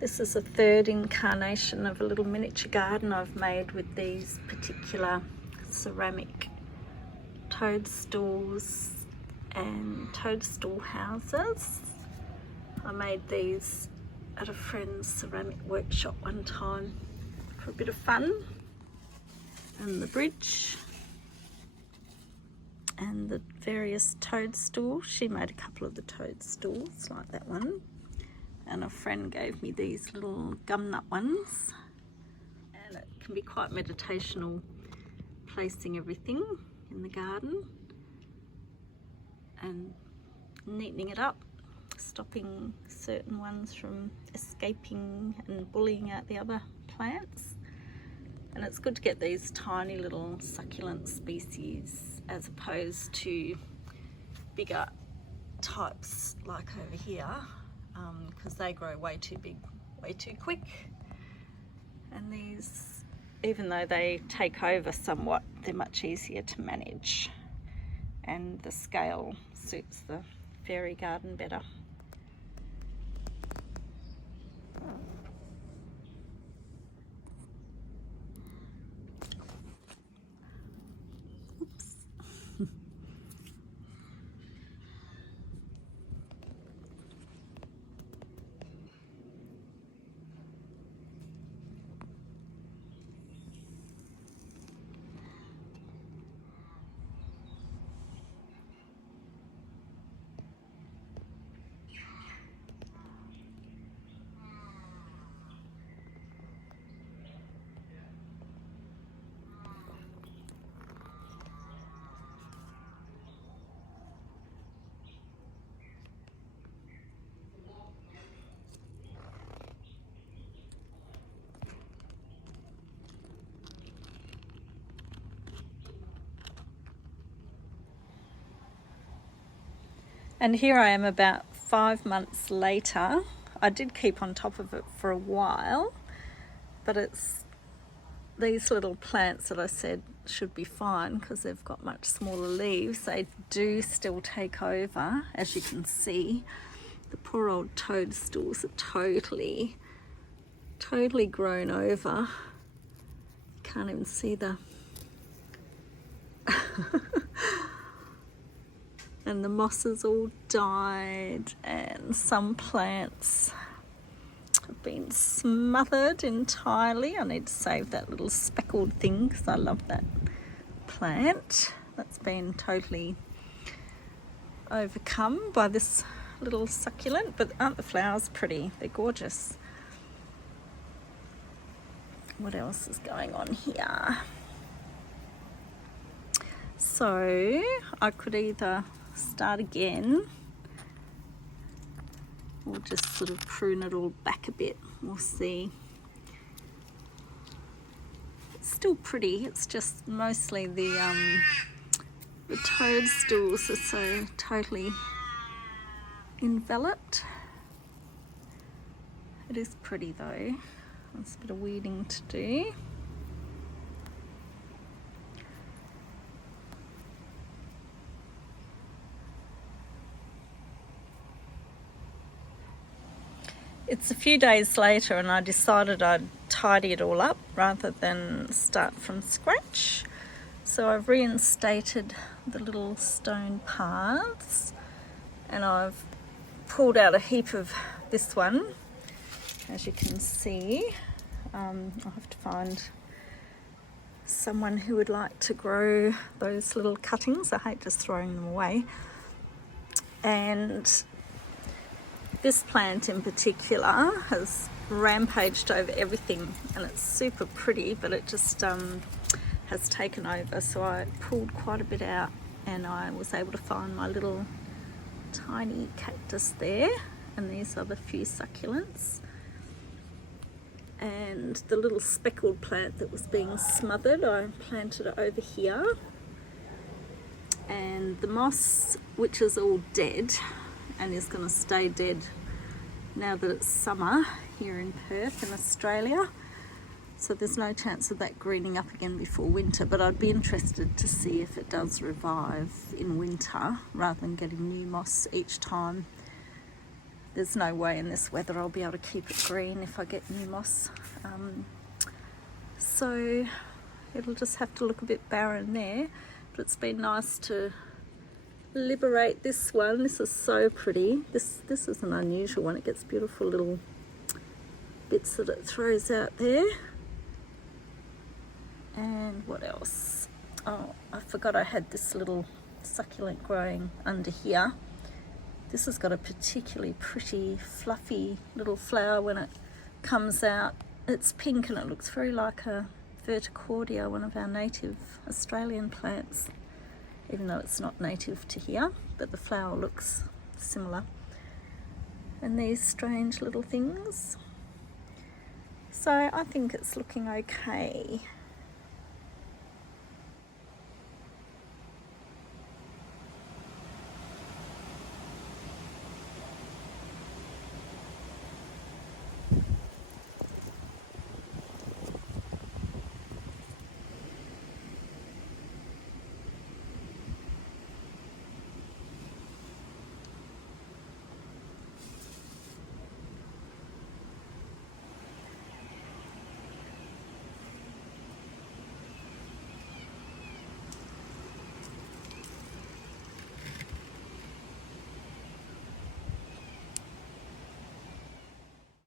This is a third incarnation of a little miniature garden I've made with these particular ceramic toadstools and toadstool houses. I made these at a friend's ceramic workshop one time for a bit of fun. And the bridge and the various toadstools. She made a couple of the toadstools like that one. And a friend gave me these little gumnut ones. And it can be quite meditational, placing everything in the garden and neatening it up, stopping certain ones from escaping and bullying out the other plants. And it's good to get these tiny little succulent species as opposed to bigger types like over here, because they grow way too big, way too quick. And these, even though they take over somewhat, they're much easier to manage, and the scale suits the fairy garden better. And here I am about 5 months later. I did keep on top of it for a while, but it's these little plants that I said should be fine because they've got much smaller leaves. They do still take over, as you can see. The poor old toadstools are totally grown over. You can't even see the and the mosses all died, and some plants have been smothered entirely. I need to save that little speckled thing because I love that plant. That's been totally overcome by this little succulent, but aren't the flowers pretty? They're gorgeous. What else is going on here? So I could either start again or just sort of prune it all back a bit. We'll see. It's still pretty, it's just mostly the toadstools are so totally enveloped. It is pretty though. There's a bit of weeding to do. It's a few days later and I decided I'd tidy it all up rather than start from scratch. So I've reinstated the little stone paths and I've pulled out a heap of this one, as you can see. I'll have to find someone who would like to grow those little cuttings. I hate just throwing them away. And this plant in particular has rampaged over everything and it's super pretty, but it just has taken over. So I pulled quite a bit out and I was able to find my little tiny cactus there, and these are the few succulents. And the little speckled plant that was being smothered, I planted it over here. And the moss, which is all dead and is going to stay dead now that it's summer here in Perth in Australia, so there's no chance of that greening up again before winter, but I'd be interested to see if it does revive in winter rather than getting new moss each time there's no way in this weather I'll be able to keep it green if I get new moss. So it'll just have to look a bit barren there, but it's been nice to liberate this one. This is so pretty. This is an unusual one. It gets beautiful little bits that it throws out there. And what else? Oh, I forgot I had this little succulent growing under here. This has got a particularly pretty fluffy little flower when it comes out. It's pink and it looks very like a verticordia, one of our native Australian plants, even though it's not native to here, but the flower looks similar. And these strange little things. So I think it's looking okay.